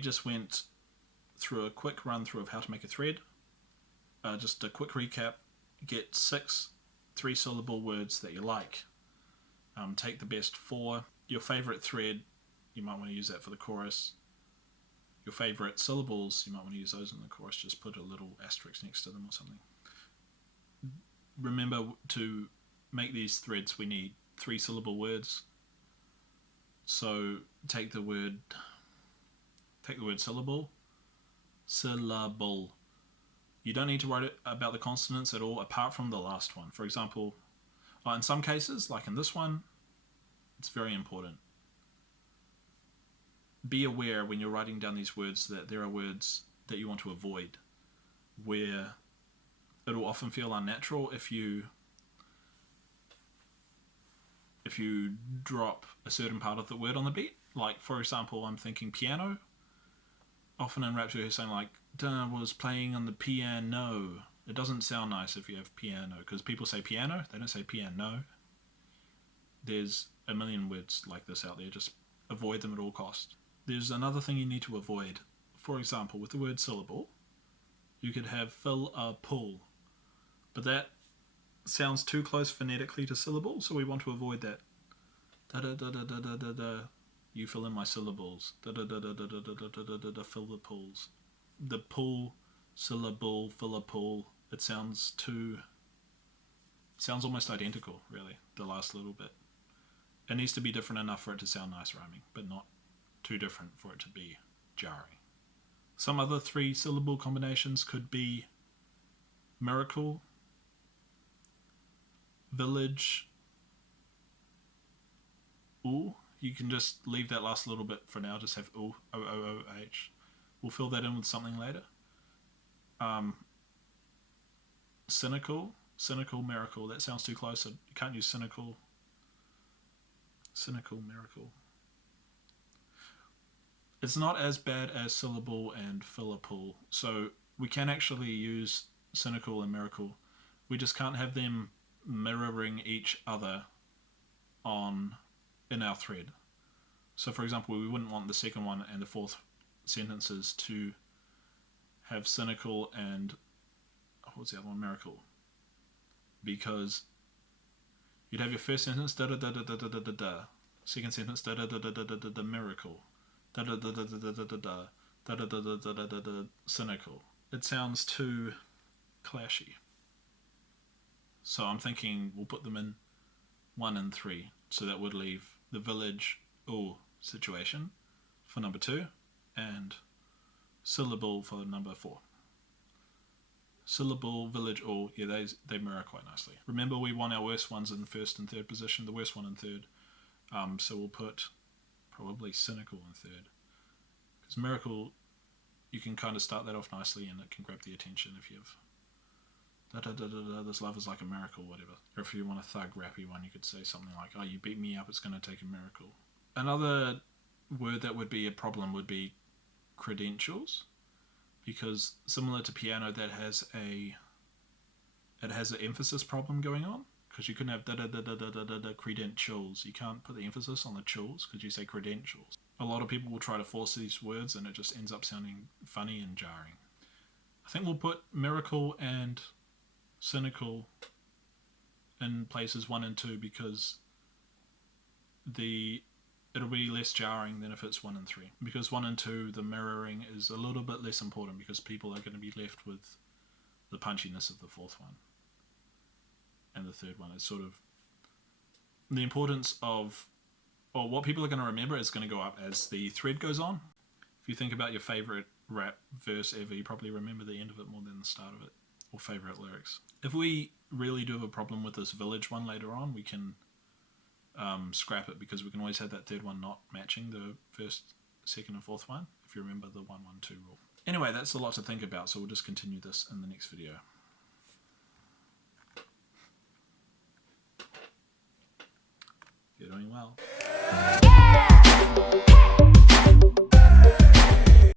we just went through a quick run through of how to make a thread. Just a quick recap. Get 6 3-syllable words that you like. Take the best 4. Your favourite thread, you might want to use that for the chorus. Your favourite syllables, you might want to use those in the chorus. Just put a little asterisk next to them or something. Remember, to make these threads we need 3-syllable words. So take the word syllable. Syllable. You don't need to write it about the consonants at all apart from the last one. For example, in some cases, like in this one, it's very important. Be aware when you're writing down these words that there are words that you want to avoid, where it'll often feel unnatural if you drop a certain part of the word on the beat. Like, for example, I'm thinking piano. Often in rap, you're saying like, was playing on the piano. It doesn't sound nice if you have piano, because people say piano, they don't say piano. There's a million words like this out there, just avoid them at all costs. There's another thing you need to avoid. For example, with the word syllable, you could have fill a pull, but that sounds too close phonetically to syllable, so we want to avoid that. Da da da da da da da da. You fill in my syllables. Da da da da da da da da da da. Fill the pulls. The pull, syllable, fill a pull. It sounds almost identical, really. The last little bit. It needs to be different enough for it to sound nice rhyming, but not too different for it to be jarring. Some other 3-syllable combinations could be miracle, village, ooh. You can just leave that last little bit for now, just have ooh, O-O-O-H. We'll fill that in with something later. Cynical, miracle. That sounds too close. You can't use cynical. Cynical, miracle. It's not as bad as syllable and fillipal, so we can actually use cynical and miracle. We just can't have them mirroring each other in our thread. So for example, we wouldn't want the second one and the fourth sentences to have cynical and what's the other one, miracle, because you'd have your first sentence da da da da da da da da, second sentence da da da da da da da miracle, da da da da da da da da da da da da da da da cynical. It sounds too clashy. So I'm thinking we'll put them in 1 and 3, so that would leave the village ooh situation for number 2 and syllable for number 4. Syllable, village, ooh, yeah, they mirror quite nicely. Remember, we want our worst ones in first and third position, the worst one in third. So we'll put probably cynical in third, because miracle, you can kind of start that off nicely and it can grab the attention if you have da da da da da, this love is like a miracle, whatever. Or if you want a thug rappy one, you could say something like, oh, you beat me up, it's going to take a miracle. Another word that would be a problem would be credentials, because similar to piano, that has an emphasis problem going on, because you couldn't have da da da da da da da credentials. You can't put the emphasis on the chills because you say credentials. A lot of people will try to force these words and it just ends up sounding funny and jarring. I think we'll put miracle and cynical in places 1 and 2, because it'll be less jarring than if it's 1 and 3. Because 1 and 2, the mirroring is a little bit less important, because people are going to be left with the punchiness of the fourth one. And the third one is sort of the importance of, or what people are going to remember is going to go up as the thread goes on. If you think about your favourite rap verse ever, you probably remember the end of it more than the start of it, or favourite lyrics. If we really do have a problem with this village one later on, we can scrap it, because we can always have that third one not matching the first, second and fourth one, if you remember the 1-1-2 rule. Anyway, that's a lot to think about, so we'll just continue this in the next video. You're doing well.